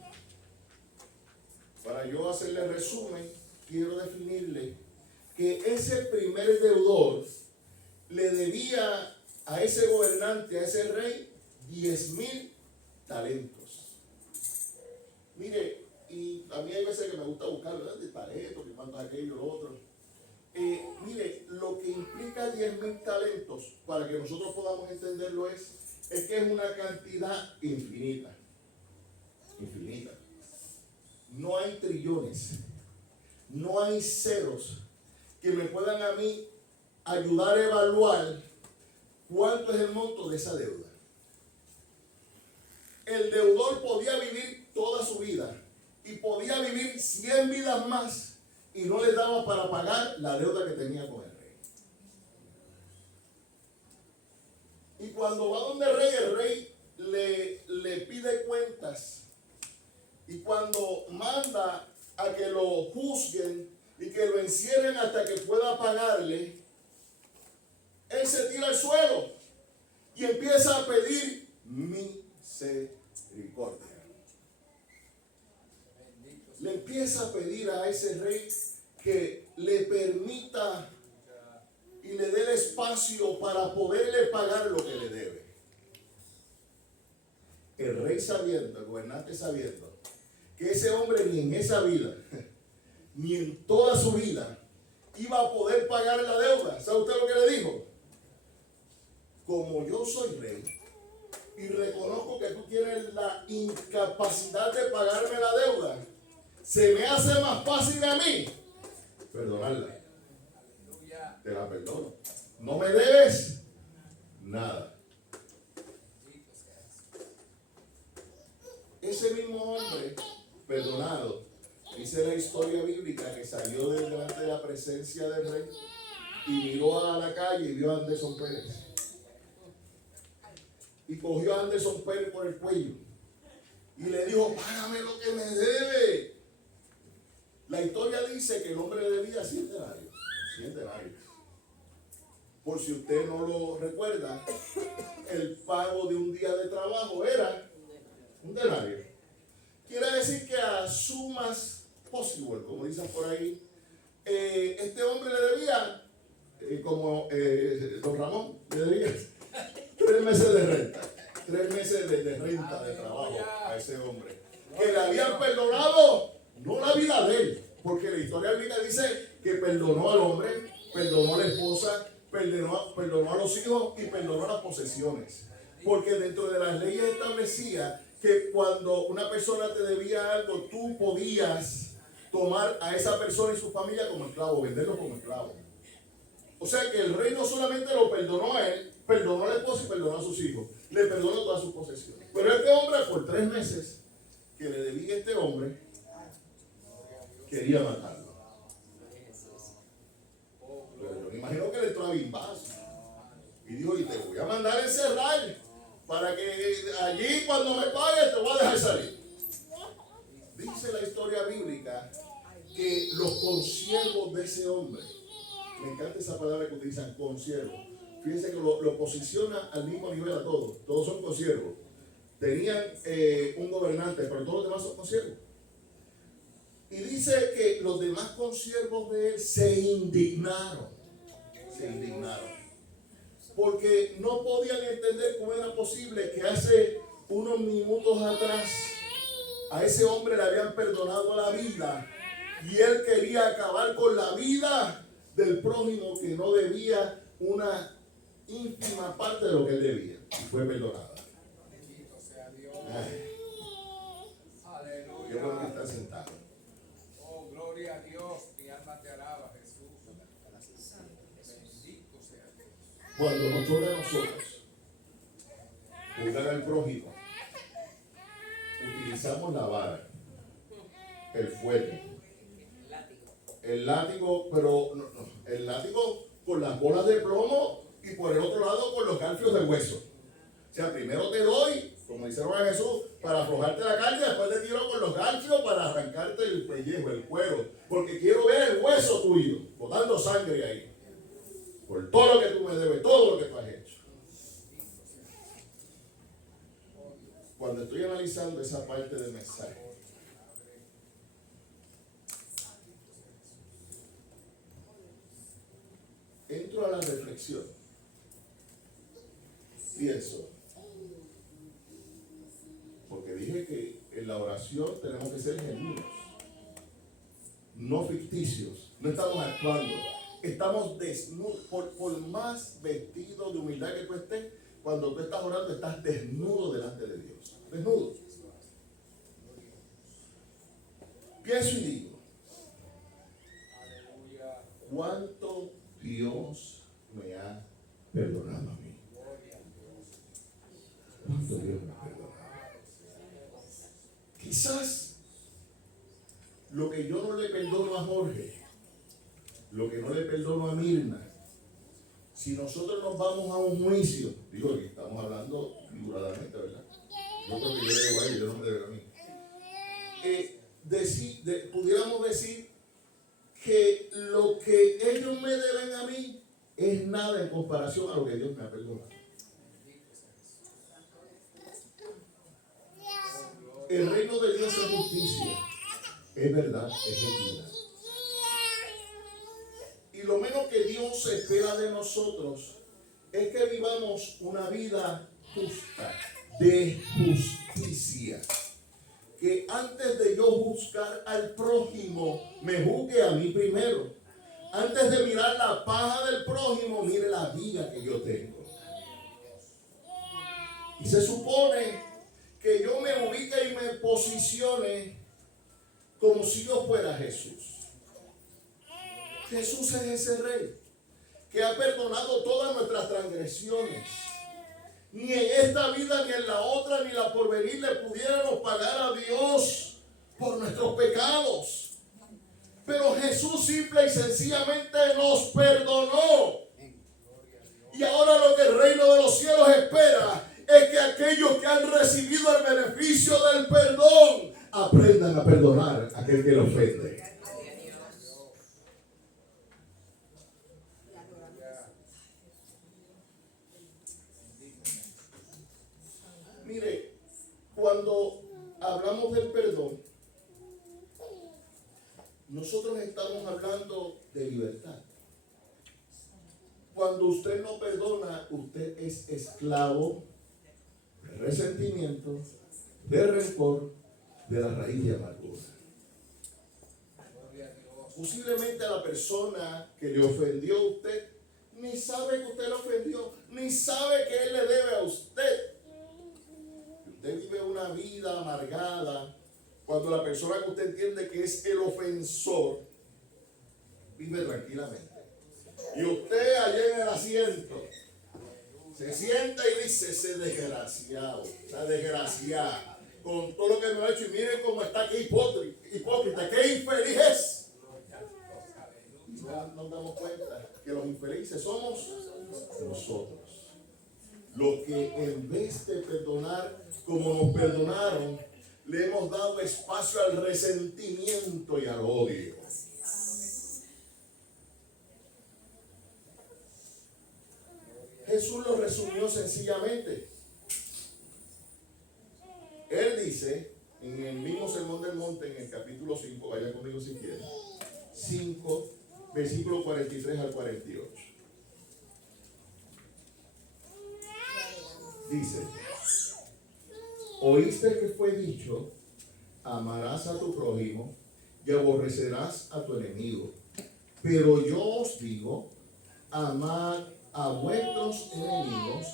Para yo hacerle resumen, quiero definirle que ese primer deudor le debía a ese gobernante, a ese rey, 10,000 talentos. Mire, y a mí hay veces que me gusta buscar, ¿verdad?, de talentos, que cuánto aquello, lo otro. Mire, lo que implica 10,000 talentos, para que nosotros podamos entenderlo, es que es una cantidad infinita. Infinita. No hay trillones, no hay ceros que me puedan a mí ayudar a evaluar cuánto es el monto de esa deuda. El deudor podía vivir toda su vida y podía vivir 100 vidas más y no le daba para pagar la deuda que tenía con el rey. Y cuando va donde el rey le pide cuentas, y cuando manda a que lo juzguen y que lo encierren hasta que pueda pagarle, él se tira al suelo y empieza a pedir misericordia. Le empieza a pedir a ese rey que le permita y le dé el espacio para poderle pagar lo que le debe. El rey sabiendo, el gobernante sabiendo, que ese hombre ni en esa vida, ni en toda su vida, iba a poder pagar la deuda. ¿Sabe usted lo que le dijo? Como yo soy rey y reconozco que tú tienes la incapacidad de pagarme la deuda, se me hace más fácil a mí perdonarla. Te la perdono. No me debes nada. Ese mismo hombre perdonado, dice la historia bíblica, que salió delante de la presencia del rey y miró a la calle y vio a Anderson Pérez. Y cogió a Anderson Pérez por el cuello y le dijo: págame lo que me debe. La historia dice que el hombre le debía 100 denarios. 100 denarios. Por si usted no lo recuerda, el pago de un día de trabajo era un denario. Quiere decir que a sumas possible, como dicen por ahí, este hombre le debía, como don Ramón, le debía 3 meses de renta. 3 meses de renta de trabajo a ese hombre. Que le habían perdonado, no la vida de él, porque la historia bíblica dice que perdonó al hombre, perdonó a la esposa, perdonó a los hijos y perdonó las posesiones. Porque dentro de las leyes establecía que cuando una persona te debía algo, tú podías tomar a esa persona y su familia como esclavo, venderlo como esclavo. O sea que el rey no solamente lo perdonó a él, perdonó a la esposa y perdonó a sus hijos. Le perdonó todas sus posesiones. Pero este hombre, por 3 meses que le debía a este hombre, quería matarlo. imagino que le entró a Bimbas. Y dijo, y te voy a mandar a encerrar para que allí cuando me pagues te voy a dejar salir. Dice la historia bíblica que los consiervos de ese hombre, me encanta esa palabra que utilizan, consiervos. Fíjense que lo posiciona al mismo nivel a todos. Todos son consiervos. Tenían un gobernante, pero todos los demás son consiervos. Y dice que los demás consiervos de él se indignaron. Se indignaron. Porque no podían entender cómo era posible que hace unos minutos atrás a ese hombre le habían perdonado la vida y él quería acabar con la vida del prójimo que no debía una ínfima parte de lo que él debía y fue perdonada. Bendito sea Dios. Ay, Aleluya. qué bueno que está sentado. Oh, gloria a Dios. Mi alma te alaba, Jesús. Bendito sea Dios. Cuando nos toca a nosotros juzgar al prójimo, utilizamos la vara, el fuerte, el látigo, pero el látigo con las bolas de plomo y por el otro lado con los garfios de hueso. O sea, primero te doy, como dice a Jesús, para aflojarte la carne, después te tiro con los garfios para arrancarte el pellejo, el cuero, porque quiero ver el hueso tuyo, botando sangre ahí, por todo lo que tú me debes, todo lo que tú has hecho. Cuando estoy analizando esa parte del mensaje, entro a la reflexión. Pienso, porque dije que en la oración tenemos que ser genuinos, no ficticios, no estamos actuando, estamos desnudos. Por más vestido de humildad que tú estés, cuando tú estás orando, estás desnudo delante de Dios. Desnudo. Pienso y digo, Aleluya. ¿cuánto Dios me ha perdonado a mí? ¿Cuánto Dios me ha perdonado? Quizás lo que yo no le perdono a Jorge, lo que no le perdono a Mirna, si nosotros nos vamos a un juicio, digo que estamos hablando figuradamente, ¿verdad? Yo creo que yo le debo a ellos, yo no me debo a mí. Pudiéramos decir que lo que ellos me deben a mí es nada en comparación a lo que Dios me ha perdonado. El reino de Dios es justicia, es verdad, es equidad. Y lo menos que Dios espera de nosotros es que vivamos una vida justa, de justicia. Que antes de yo juzgar al prójimo, me juzgue a mí primero. Antes de mirar la paja del prójimo, mire la vida que yo tengo. Y se supone que yo me ubique y me posicione como si yo fuera Jesús. Jesús es ese rey que ha perdonado todas nuestras transgresiones. Ni en esta vida, ni en la otra, ni la porvenir le pudiéramos pagar a Dios por nuestros pecados. Pero Jesús simple y sencillamente nos perdonó. Y ahora lo que el reino de los cielos espera es que aquellos que han recibido el beneficio del perdón aprendan a perdonar a aquel que le ofende. Mire, cuando hablamos del perdón, nosotros estamos hablando de libertad. Cuando usted no perdona, usted es esclavo de resentimiento, de rencor, de la raíz de amargura. Posiblemente a la persona que le ofendió a usted ni sabe que usted le ofendió, ni sabe que él le debe a usted. Usted vive una vida amargada cuando la persona que usted entiende que es el ofensor vive tranquilamente. Y usted allá en el asiento se sienta y dice, ese desgraciado, esa desgraciada, con todo lo que me ha hecho, y miren cómo está, qué hipócrita, qué infeliz es. No nos damos cuenta que los infelices somos nosotros. Los que en vez de perdonar como nos perdonaron, le hemos dado espacio al resentimiento y al odio. Jesús lo resumió sencillamente. Él dice, en el mismo Sermón del Monte, en el capítulo 5, vaya conmigo si quieren, 5, versículo 43 al 48. Dice, oíste que fue dicho, amarás a tu prójimo y aborrecerás a tu enemigo. Pero yo os digo, amad a vuestros enemigos,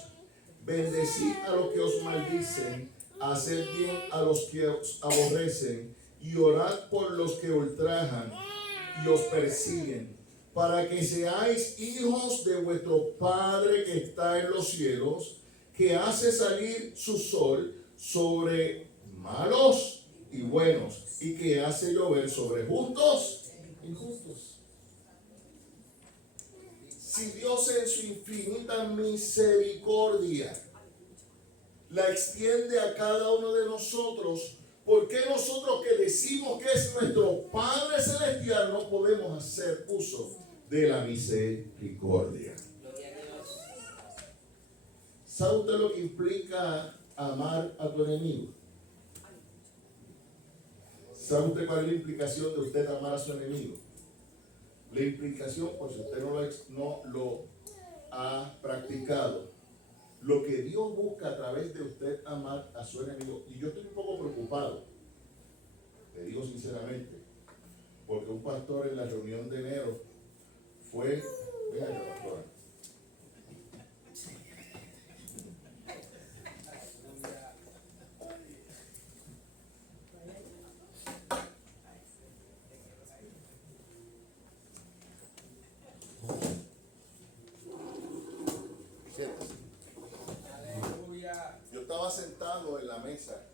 bendecid a los que os maldicen, haced bien a los que os aborrecen y orad por los que ultrajan y os persiguen, para que seáis hijos de vuestro Padre que está en los cielos, que hace salir su sol sobre malos y buenos, y que hace llover sobre justos e injustos. Si Dios en su infinita misericordia la extiende a cada uno de nosotros, ¿por qué nosotros que decimos que es nuestro Padre Celestial no podemos hacer uso de la misericordia? ¿Sabe usted lo que implica amar a tu enemigo? ¿Sabe usted cuál es la implicación de usted amar a su enemigo? La implicación, por si usted no lo ha practicado, lo que Dios busca a través de usted amar a su enemigo. Y yo estoy un poco preocupado, le digo sinceramente, porque un pastor en la reunión de enero fue, venga, pastora, yo estaba sentado en la mesa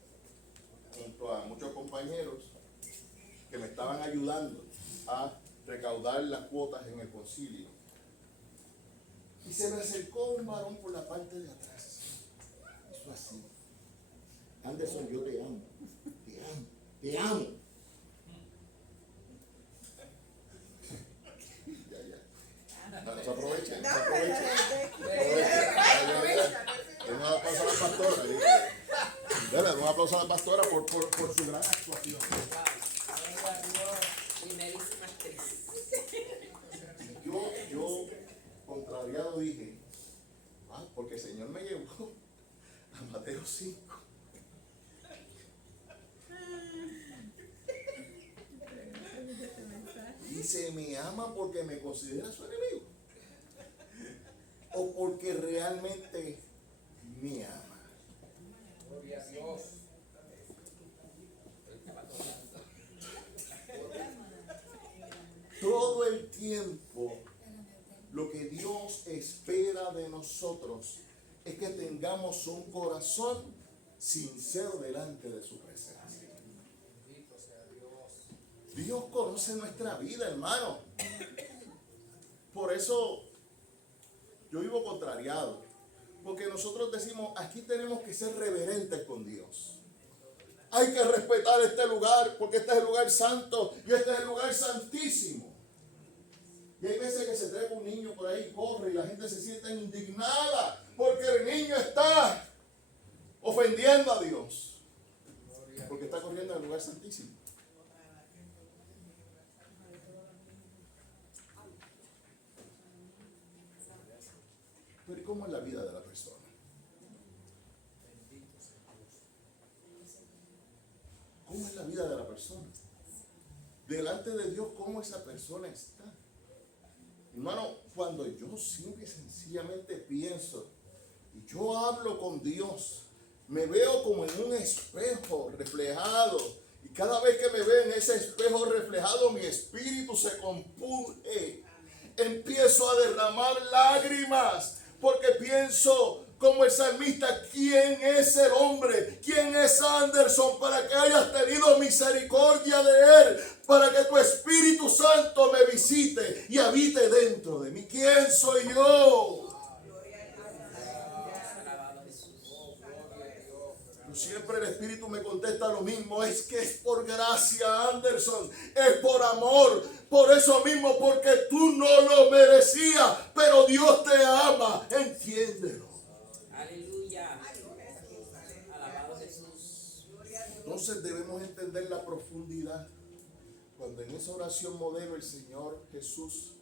junto a muchos compañeros que me estaban ayudando a recaudar las cuotas en el concilio. Y se me acercó un varón por la parte de atrás. Eso así. Anderson, yo te amo. Te amo. Te amo. Ya. Se aprovechen. Se aprovechen. Un aplauso a la pastora. Dale, un aplauso a la pastora por su gran actuación. Yo contrariado dije, porque el Señor me llevó a Mateo 5. Dice, ¿me ama porque me considera su enemigo? ¿O porque realmente me ama? Gloria a Dios. Todo el tiempo, lo que Dios espera de nosotros es que tengamos un corazón sincero delante de su presencia. Bendito sea Dios. Dios conoce nuestra vida, hermano. Por eso yo vivo contrariado. Porque nosotros decimos, aquí tenemos que ser reverentes con Dios. Hay que respetar este lugar, porque este es el lugar santo y este es el lugar santísimo. Y hay veces que se trepa un niño por ahí, corre y la gente se siente indignada porque el niño está ofendiendo a Dios. Porque está corriendo en el lugar santísimo. Pero ¿y cómo es la vida de la persona? ¿Cómo es la vida de la persona? Delante de Dios, ¿cómo esa persona está? Hermano, cuando yo simple y sencillamente pienso y yo hablo con Dios, me veo como en un espejo reflejado. Y cada vez que me veo en ese espejo reflejado, mi espíritu se compunge. Empiezo a derramar lágrimas porque pienso como el salmista, ¿quién es el hombre? ¿Quién es Anderson para que hayas tenido misericordia de él? Para que tu Espíritu Santo me visite y habite dentro de mí. ¿Quién soy yo? Siempre el Espíritu me contesta lo mismo. Es que es por gracia, Anderson. Es por amor. Por eso mismo, porque tú no lo merecías. Pero Dios te ama. Entiéndelo. Aleluya. Alabado Jesús. Entonces debemos entender la profundidad. Cuando en esa oración modelo el Señor Jesús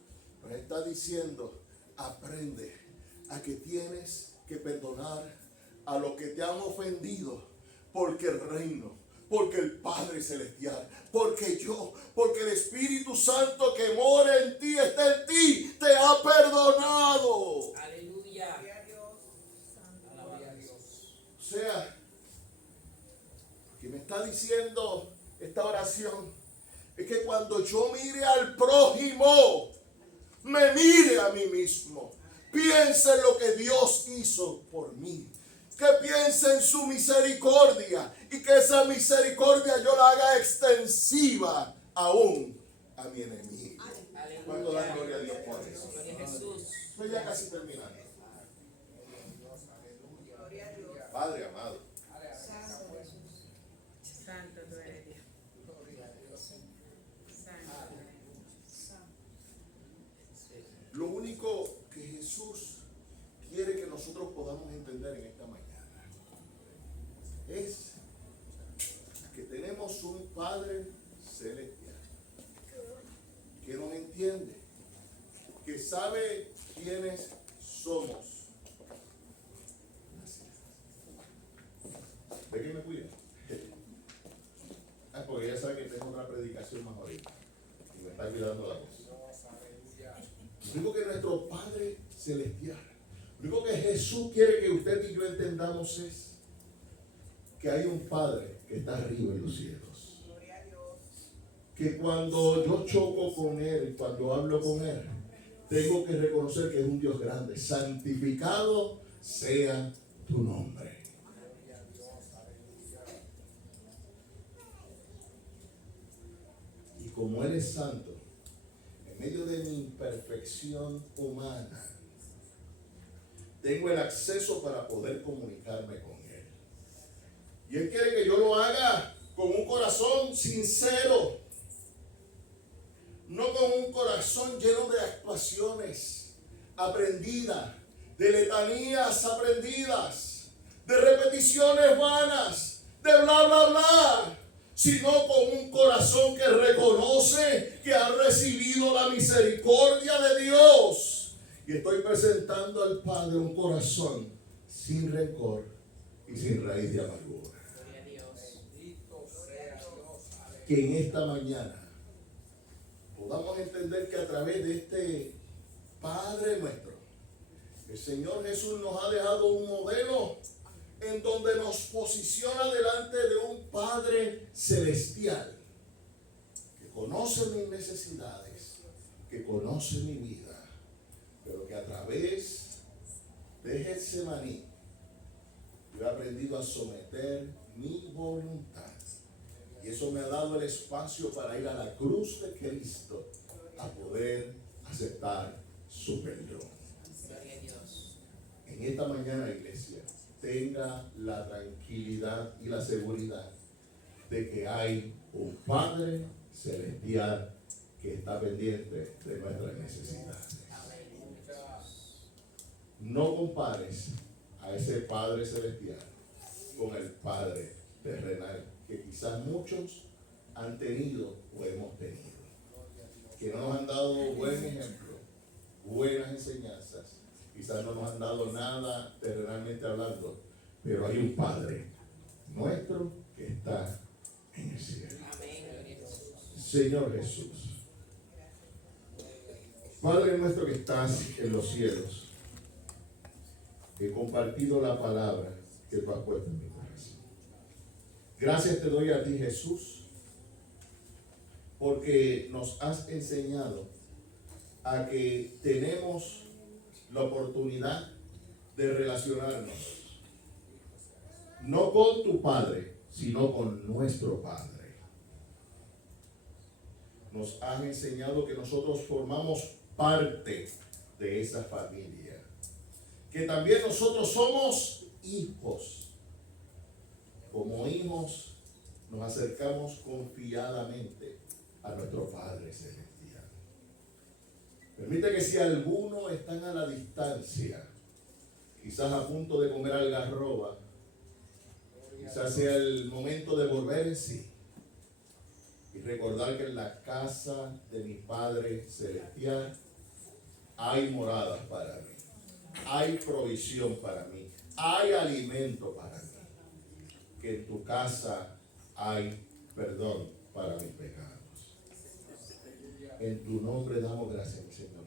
nos está diciendo, aprende a que tienes que perdonar a los que te han ofendido, porque el reino, porque el Padre Celestial, porque yo, porque el Espíritu Santo que mora en ti, está en ti, te ha perdonado. Aleluya. Alabado Dios. O sea, que me está diciendo esta oración es que cuando yo mire al prójimo, me mire a mí mismo. Piense en lo que Dios hizo por mí. Que piense en su misericordia y que esa misericordia yo la haga extensiva aún a mi enemigo. ¿Cuánto da gloria a Dios por eso? Gloria a Jesús. Estoy ya casi terminando. Padre amado, Santo tú eres Dios. Santo. lo único que Jesús quiere que nosotros podamos entender en esta mañana es que tenemos un Padre Celestial que nos entiende, que sabe quiénes somos. ¿De qué me cuida? Porque ya sabe que tengo otra predicación más ahorita y me está cuidando la voz. Lo único que nuestro Padre Celestial, lo único que Jesús quiere que usted y yo entendamos es que hay un Padre que está arriba en los cielos. Que cuando yo choco con Él, cuando hablo con Él, tengo que reconocer que es un Dios grande. Santificado sea tu nombre. Y como Él es santo, en medio de mi imperfección humana, tengo el acceso para poder comunicarme con Él. Y Él quiere que yo lo haga con un corazón sincero, no con un corazón lleno de actuaciones aprendidas, de letanías aprendidas, de repeticiones vanas, de bla, bla, bla, sino con un corazón que reconoce que ha recibido la misericordia de Dios. Y estoy presentando al Padre un corazón sin rencor y sin raíz de amargura. Gloria a Dios. Que en esta mañana podamos entender que a través de este Padre nuestro, el Señor Jesús nos ha dejado un modelo en donde nos posiciona delante de un Padre celestial que conoce mis necesidades, que conoce mi vida, pero que a través de Getsemaní yo he aprendido a someter mi voluntad. Y eso me ha dado el espacio para ir a la cruz de Cristo a poder aceptar su perdón. Gloria a Dios. En esta mañana, iglesia, tenga la tranquilidad y la seguridad de que hay un Padre celestial que está pendiente de nuestras necesidades. No compares a ese Padre celestial con el Padre terrenal que quizás muchos han tenido o hemos tenido, que no nos han dado buen ejemplo, buenas enseñanzas, quizás no nos han dado nada terrenalmente hablando, pero hay un Padre nuestro que está en el cielo. Amén. Gloria a Jesús. Señor Jesús, Padre nuestro que estás en los cielos, he compartido la palabra que tú has puesto en mi corazón. Gracias te doy a ti, Jesús, porque nos has enseñado a que tenemos la oportunidad de relacionarnos, no con tu Padre, sino con nuestro Padre. Nos han enseñado que nosotros formamos parte de esa familia, que también nosotros somos hijos. Como hijos nos acercamos confiadamente a nuestro Padre Celestial. Permite que si algunos están a la distancia, quizás a punto de comer algarroba, quizás sea el momento de volver en sí y recordar que en la casa de mi Padre Celestial hay moradas para mí, hay provisión para mí, hay alimento para mí, que en tu casa hay perdón para mis pecados. En tu nombre damos gracias, Señor.